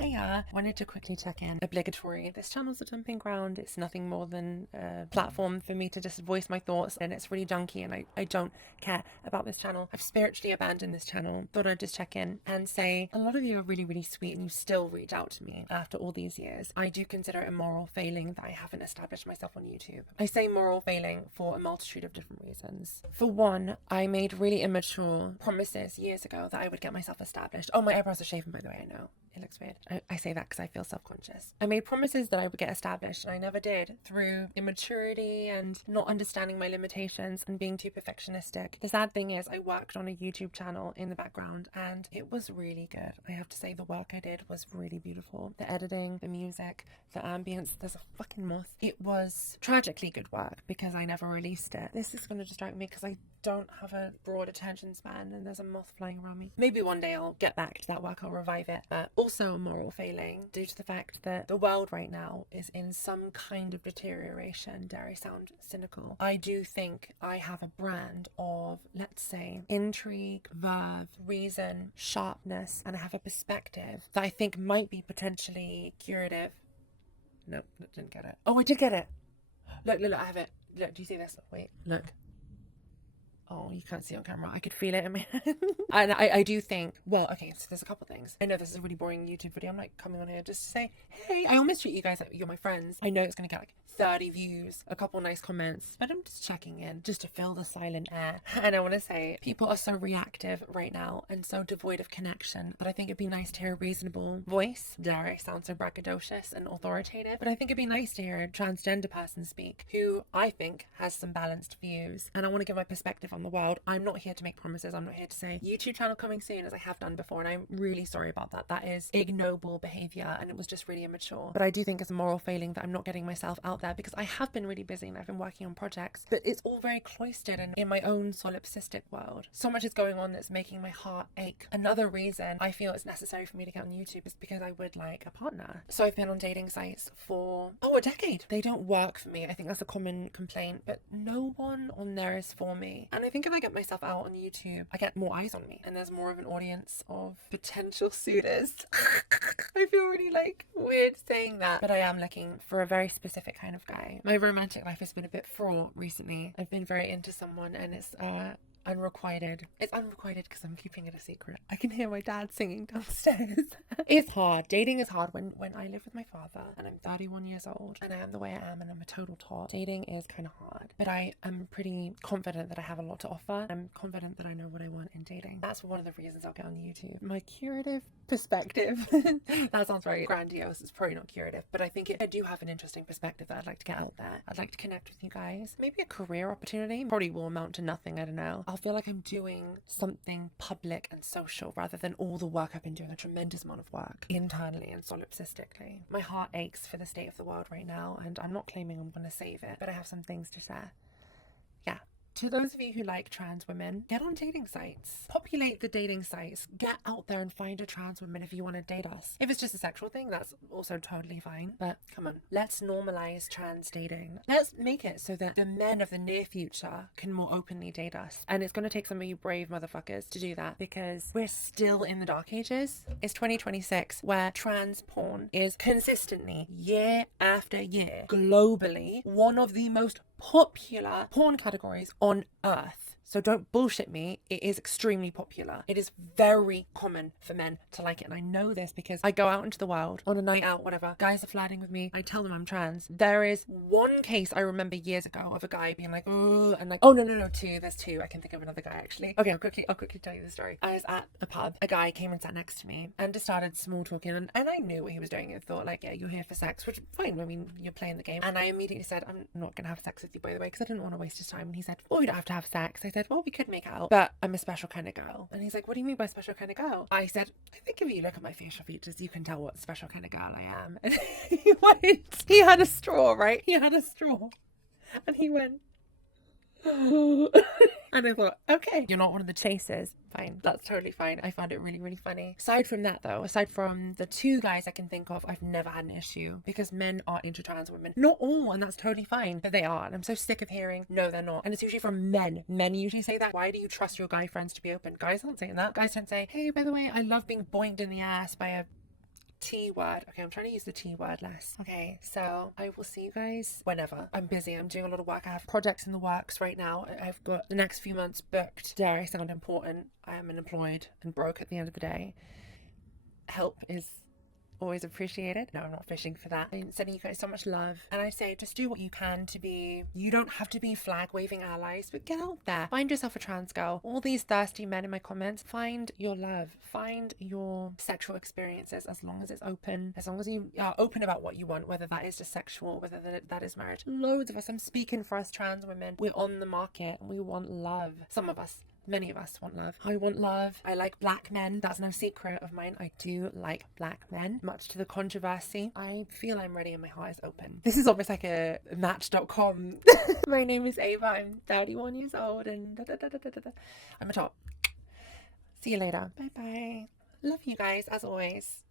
Hiya. Wanted to quickly check in. Obligatory. This channel's a dumping ground. It's nothing more than a platform for me to just voice my thoughts, and it's really junky, and I don't care about this channel. I've spiritually abandoned this channel. Thought I'd just check in and say a lot of you are really, really sweet, and you still reach out to me after all these years. I do consider it a moral failing that I haven't established myself on YouTube. I say moral failing for a multitude of different reasons. For one, I made really immature promises years ago that I would get myself established. Oh, my eyebrows are shaven, by the way, I know. It looks weird. I say that because I feel self-conscious. I made promises that I would get established, and I never did, through immaturity and not understanding my limitations and being too perfectionistic. The sad thing is I worked on a YouTube channel in the background, and it was really good. I have to say the work I did was really beautiful. The editing, the music, the ambience. There's a fucking moth. It was tragically good work because I never released it. This is going to distract me because I don't have a broad attention span, and there's a moth flying around me. Maybe one day I'll get back to that work, I'll revive it. But also a moral failing due to the fact that the world right now is in some kind of deterioration. Dare I sound cynical? I do think I have a brand of, let's say, intrigue, verve, reason, sharpness, and I have a perspective that I think might be potentially curative. Nope, didn't get it. Oh, I did get it. Look, I have it. Look, do you see this? Wait, look. Oh, you can't see it on camera. I could feel it in my hand. And I do think, well, okay, so there's a couple things. I know this is a really boring YouTube video. I'm like coming on here just to say, hey, I almost treat you guys like you're my friends. I know it's going to get like 30 views, a couple nice comments, but I'm just checking in just to fill the silent air. And I want to say, people are so reactive right now and so devoid of connection, but I think it'd be nice to hear a reasonable voice. Dare I sound so braggadocious and authoritative, but I think it'd be nice to hear a transgender person speak who I think has some balanced views. And I want to give my perspective on the world. I'm not here to make promises. I'm not here to say YouTube channel coming soon, as I have done before, and I'm really sorry about that. That is ignoble behavior, and it was just really immature. But I do think it's a moral failing that I'm not getting myself out there, because I have been really busy and I've been working on projects, but it's all very cloistered and in my own solipsistic world. So much is going on that's making my heart ache. Another reason I feel it's necessary for me to get on YouTube is because I would like a partner. So I've been on dating sites for a decade. They don't work for me. I think that's a common complaint, but no one on there is for me. And I think if I get myself out on YouTube, I get more eyes on me, and there's more of an audience of potential suitors. I feel really like weird saying that, but I am looking for a very specific kind of guy. My romantic life has been a bit fraught recently. I've been very into someone, and it's unrequited. It's unrequited because I'm keeping it a secret. I can hear my dad singing downstairs. It's hard. Dating is hard when I live with my father and I'm 31 years old and I am the way I am and I'm a total tot. Dating is kind of hard, but I am pretty confident that I have a lot to offer. I'm confident that I know what I want in dating. That's one of the reasons I'll get on YouTube. My curative perspective. That sounds very grandiose. It's probably not curative, but I think I do have an interesting perspective that I'd like to get out there. I'd like to connect with you guys. Maybe a career opportunity. Probably will amount to nothing. I don't know. I'll feel like I'm doing something public and social rather than all the work I've been doing, a tremendous amount of work internally and solipsistically. My heart aches for the state of the world right now, and I'm not claiming I'm going to save it, but I have some things to share. Yeah. To those of you who like trans women, get on dating sites. Populate the dating sites. Get out there and find a trans woman if you want to date us. If it's just a sexual thing, that's also totally fine. But come on, let's normalize trans dating. Let's make it so that the men of the near future can more openly date us. And it's going to take some of you brave motherfuckers to do that, because we're still in the dark ages. It's 2026, where trans porn is consistently, year after year, globally, one of the most popular porn categories on earth. So don't bullshit me. It is extremely popular. It is very common for men to like it. And I know this because I go out into the world on a night out, whatever. Guys are flirting with me. I tell them I'm trans. There is one case I remember years ago of a guy being like, oh, and like, oh, no, two. There's two. I can think of another guy actually. Okay, I'll quickly tell you the story. I was at a pub. A guy came and sat next to me and just started small talking. And I knew what he was doing. I thought like, yeah, you're here for sex, which fine. I mean, you're playing the game. And I immediately said, I'm not going to have sex with you, by the way, because I didn't want to waste his time. And he said, well, we don't have to have sex. I said, well, we could make out, but I'm a special kind of girl. And he's like, what do you mean by special kind of girl? I said, I think if you look at my facial features, you can tell what special kind of girl I am. And he went, he had a straw, right? He had a straw. And he went, and I thought, okay, you're not one of the chasers. Fine, that's totally fine. I found it really, really funny. Aside from that though, aside from the two guys I can think of, I've never had an issue because men are into trans women. Not all, and that's totally fine, but they are. And I'm so sick of hearing, no, they're not. And it's usually from men. Men usually say that. Why do you trust your guy friends to be open? Guys aren't saying that. Guys don't say, hey, by the way, I love being boinked in the ass by a T word. Okay, I'm trying to use the T word less. Okay, so I will see you guys whenever. I'm busy. I'm doing a lot of work. I have projects in the works right now. I've got the next few months booked. Dare I sound important? I am unemployed and broke at the end of the day. Help is always appreciated. No, I'm not fishing for that. I'm sending you guys so much love. And I say, just do what you can to be, you don't have to be flag waving allies, but get out there. Find yourself a trans girl. All these thirsty men in my comments, find your love. Find your sexual experiences as long as it's open. As long as you are open about what you want, whether that is just sexual, whether that is marriage. Loads of us, I'm speaking for us trans women, we're on the market and we want love. Some of us. Many of us want love. I want love. I like black men. That's no secret of mine. I do like black men. Much to the controversy, I feel I'm ready and my heart is open. This is almost like a Match.com. My name is Ava. I'm 31 years old and I'm a top. See you later. Bye bye. Love you guys as always.